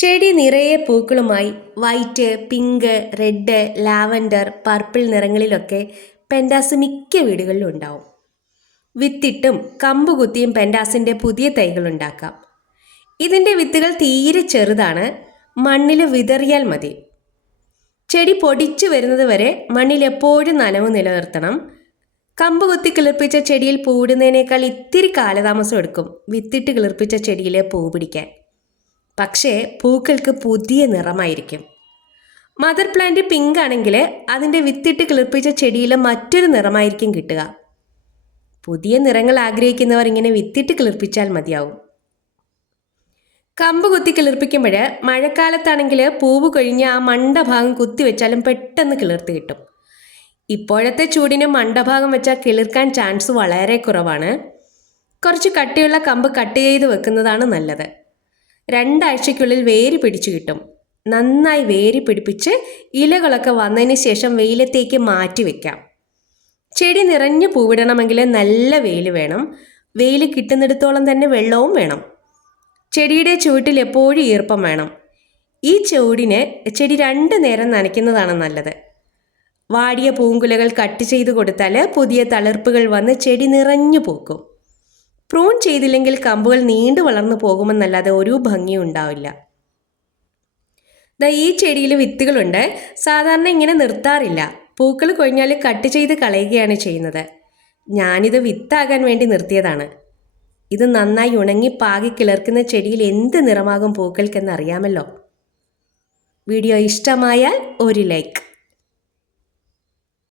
ചെടി നിറയെ പൂക്കളുമായി white, pink, red, lavender, purple നിറങ്ങളിലൊക്കെ പെൻഡാസ് മിക്ക വീടുകളിലും ഉണ്ടാവും. വിത്തിട്ടും കമ്പ് കുത്തിയും പെൻഡാസിൻ്റെ പുതിയ തൈകൾ ഉണ്ടാക്കാം. ഇതിൻ്റെ വിത്തുകൾ തീരെ ചെറുതാണ്, മണ്ണിൽ വിതറിയാൽ മതി. ചെടി പൊടിച്ചു വരുന്നത് വരെ മണ്ണിൽ എപ്പോഴും നനവ് നിലനിർത്തണം. കമ്പ് കുത്തി കിളിർപ്പിച്ച ചെടിയിൽ പൂവിടുന്നതിനേക്കാൾ ഇത്തിരി കാലതാമസം എടുക്കും വിത്തിട്ട് കിളിർപ്പിച്ച ചെടിയിൽ പൂ പിടിക്കാൻ. പക്ഷേ പൂക്കൾക്ക് പുതിയ നിറമായിരിക്കും. മദർ പ്ലാന്റ് പിങ്ക് ആണെങ്കിൽ അതിൻ്റെ വിത്തിട്ട് കിളിർപ്പിച്ച ചെടിയിൽ മറ്റൊരു നിറമായിരിക്കും കിട്ടുക. പുതിയ നിറങ്ങൾ ആഗ്രഹിക്കുന്നവർ ഇങ്ങനെ വിത്തിട്ട് കിളിർപ്പിച്ചാൽ മതിയാവും. കമ്പ് കുത്തി കിളിർപ്പിക്കുമ്പോൾ മഴക്കാലത്താണെങ്കിൽ പൂവ് കൊഴിഞ്ഞ് ആ മണ്ടഭാഗം കുത്തിവെച്ചാലും പെട്ടെന്ന് കിളിർത്ത് കിട്ടും. ഇപ്പോഴത്തെ ചൂടിന് മണ്ടഭാഗം വെച്ചാൽ കിളിർക്കാൻ ചാൻസ് വളരെ കുറവാണ്. കുറച്ച് കട്ടിയുള്ള കമ്പ് കട്ട് ചെയ്ത് വെക്കുന്നതാണ് നല്ലത്. 2 ആഴ്ചയ്ക്കുള്ളിൽ വേര് പിടിച്ചു കിട്ടും. നന്നായി വേര് പിടിപ്പിച്ച് ഇലകളൊക്കെ വന്നതിന് ശേഷം വെയിലത്തേക്ക് മാറ്റി വെക്കാം. ചെടി നിറഞ്ഞു പൂവിടണമെങ്കിൽ നല്ല വെയിൽ വേണം. വെയിൽ കിട്ടുന്നിടത്തോളം തന്നെ വെള്ളവും വേണം. ചെടിയുടെ ചുവട്ടിൽ എപ്പോഴും ഈർപ്പം വേണം. ഈ ചൂടിന് ചെടി 2 നേരം നനയ്ക്കുന്നതാണ് നല്ലത്. വാടിയ പൂങ്കുലകൾ കട്ട് ചെയ്ത് കൊടുത്താൽ പുതിയ തളിർപ്പുകൾ വന്ന് ചെടി നിറഞ്ഞു പൂക്കും. പ്രൂൺ ചെയ്തില്ലെങ്കിൽ കമ്പുകൾ നീണ്ടു വളർന്നു പോകുമെന്നല്ലാതെ ഒരു ഭംഗിയും ഉണ്ടാവില്ല. ഈ ചെടിയിൽ വിത്തുകളുണ്ട്. സാധാരണ ഇങ്ങനെ നിർത്താറില്ല. പൂക്കൾ കൊഴിഞ്ഞാൽ കട്ട് ചെയ്ത് കളയുകയാണ് ചെയ്യുന്നത്. ഞാനിത് വിത്താകാൻ വേണ്ടി നിർത്തിയതാണ്. ഇത് നന്നായി ഉണങ്ങി പാകി കിളിർക്കുന്ന ചെടിയിൽ എന്ത് നിറമാകും പൂക്കൾക്കെന്ന് അറിയാമല്ലോ. വീഡിയോ ഇഷ്ടമായാൽ ഒരു ലൈക്ക്.